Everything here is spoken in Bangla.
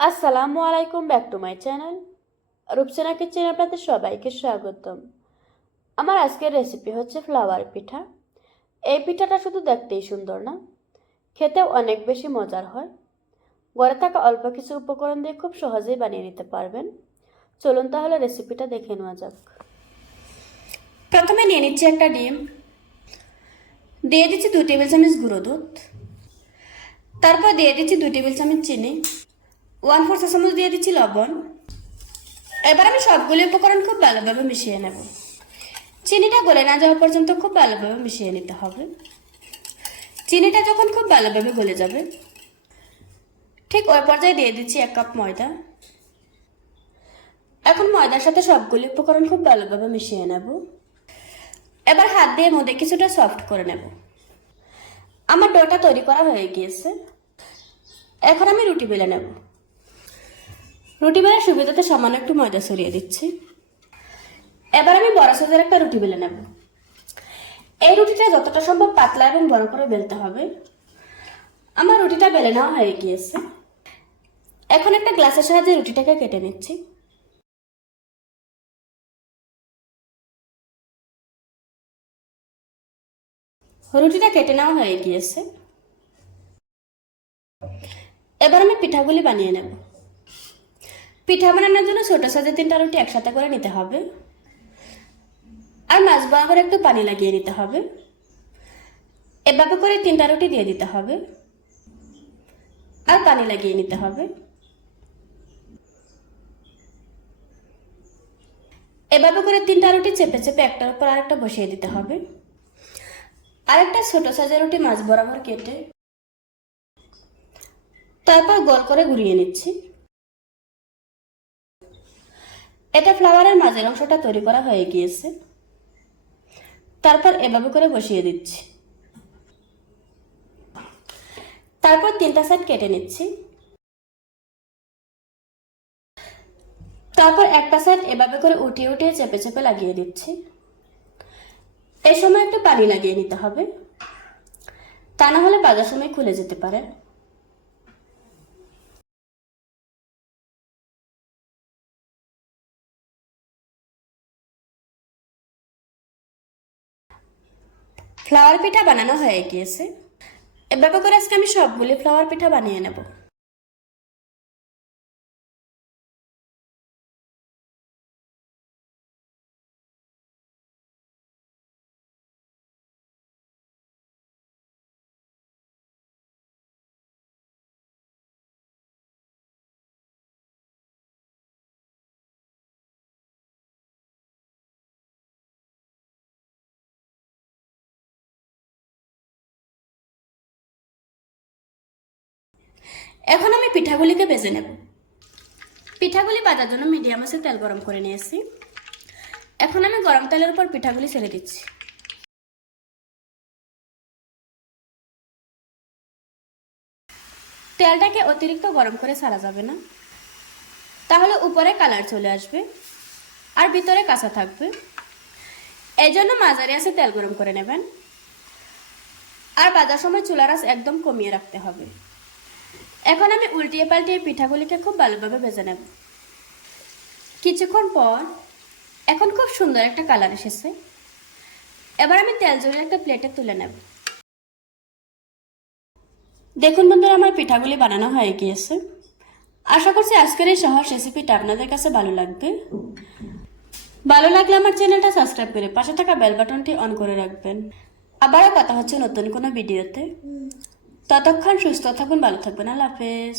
আসসালামু আলাইকুম, back to my channel Rupsana কিচেনে আপনাদের সবাইকে স্বাগতম। আমার আজকের রেসিপি হচ্ছে ফ্লাওয়ার পিঠা। এই পিঠাটা শুধু দেখতেই সুন্দর না, খেতেও অনেক বেশি মজার হয়। ঘরে থাকা অল্প কিছু উপকরণ দিয়ে খুব সহজেই বানিয়ে নিতে পারবেন। চলুন তাহলে রেসিপিটা দেখে নেওয়া যাক। প্রথমে নিয়ে নিচ্ছি একটা ডিম, দিয়ে দিচ্ছি 2 টেবিল চামচ গুঁড়ো দুধ, তারপর দিয়ে দিচ্ছি 2 টেবিল চামচ চিনি, 1/4 চা চামচ দিয়ে দিচ্ছি লবণ। এবার আমি সবগুলি উপকরণ খুব ভালোভাবে মিশিয়ে নেব। চিনিটা গলে না যাওয়া পর্যন্ত খুব ভালোভাবে মিশিয়ে নিতে হবে। চিনিটা যখন খুব ভালোভাবে গলে যাবে, ঠিক ওই পর্যায়ে দিয়ে দিচ্ছি 1 কাপ ময়দা। এখন ময়দার সাথে সবগুলি উপকরণ খুব ভালোভাবে মিশিয়ে নেব। এবার হাত দিয়ে মধ্যে কিছুটা সফট করে নেব। আমার ডোটা তৈরি করা হয়ে গিয়েছে। এখন আমি রুটি বেলে নেব। রুটি বেলার সুবিধাতে সামান্য একটু ময়দা ছড়িয়ে দিচ্ছি। এবার আমি বড় সাইজের একটা রুটি বেলে নেব। এই রুটিটা যতটা সম্ভব পাতলা এবং বড় করে বেলতে হবে। আমার রুটিটা বেলে নেওয়া হয়ে গিয়েছে। এখন একটা গ্লাসের সাহায্যে রুটিটাকে কেটে নিচ্ছি। রুটিটা কেটে নেওয়া হয়ে গিয়েছে। এবার আমি পিঠাগুলি বানিয়ে নেব। পিঠা বানানোর জন্য ছোট সাইজের 3টা রুটি একসাথে করে নিতে হবে, আর মাছ বরাবর একটু পানি লাগিয়ে নিতে হবে। এভাবে করে 3টা রুটি দিয়ে দিতে হবে, আর পানি লাগিয়ে নিতে হবে। এভাবে করে 3টা রুটি চেপে চেপে একটার উপর আরেকটা বসিয়ে দিতে হবে। আরেকটা ছোট সাইজের রুটি মাছ বরাবর কেটে তারপর গোল করে ঘুরিয়ে নিচ্ছি। এটা ফ্লাওয়ারের মাঝের অংশটা তৈরি করা হয়ে গিয়েছে। তারপর এভাবে করে বসিয়ে দিচ্ছি। তারপর 3টা সাইড কেটে নিচ্ছি। তারপর একটা সাইড এভাবে করে উঠিয়ে উঠিয়ে চেপে চেপে লাগিয়ে দিচ্ছি। এই সময় একটু পানি লাগিয়ে নিতে হবে, তা না হলে ভাজার সময় খুলে যেতে পারে। ফ্লাওয়ার পিঠা বানানো হয়ে গিয়েছে। এভাবে করে আজকে আমি সবগুলি ফ্লাওয়ার পিঠা বানিয়ে নেব। এখন আমি পিঠাগুলিকে ভেজে নেব। পিঠাগুলি ভাজার জন্য মিডিয়াম আঁচে তেল গরম করে নিয়েছি। এখন আমি গরম তেলের উপর পিঠাগুলি ছেড়ে দিচ্ছি। তেলটাকে অতিরিক্ত গরম করে ছাড়া যাবে না, তাহলে উপরে কালার চলে আসবে আর ভিতরে কাঁচা থাকবে। এই জন্য মাঝারি আঁচে তেল গরম করে নেবেন, আর ভাজার সময় চুলার আঁচ একদম কমিয়ে রাখতে হবে। এখন আমি উল্টিয়ে পাল্টিয়ে পিঠাগুলিকে খুব ভালোভাবে ভেজে নেব। কিছুক্ষণ পর এখন খুব সুন্দর একটা কালার এসেছে। এবার আমি তেল ঝরিয়ে একটা প্লেটে তুলে নেব। দেখুন বন্ধুরা, আমার পিঠাগুলি বানানো হয়ে গিয়েছে। আশা করছি আজকের এই সহজ রেসিপিটা আপনাদের কাছে ভালো লাগবে। ভালো লাগলে আমার চ্যানেলটা সাবস্ক্রাইব করে পাশে থাকা বেল বাটনটি অন করে রাখবেন। আবারও কথা হচ্ছে নতুন কোনো ভিডিওতে। ততক্ষণ সুস্থ থাকুন, ভালো থাকবেন। আল্লাহ হাফেজ।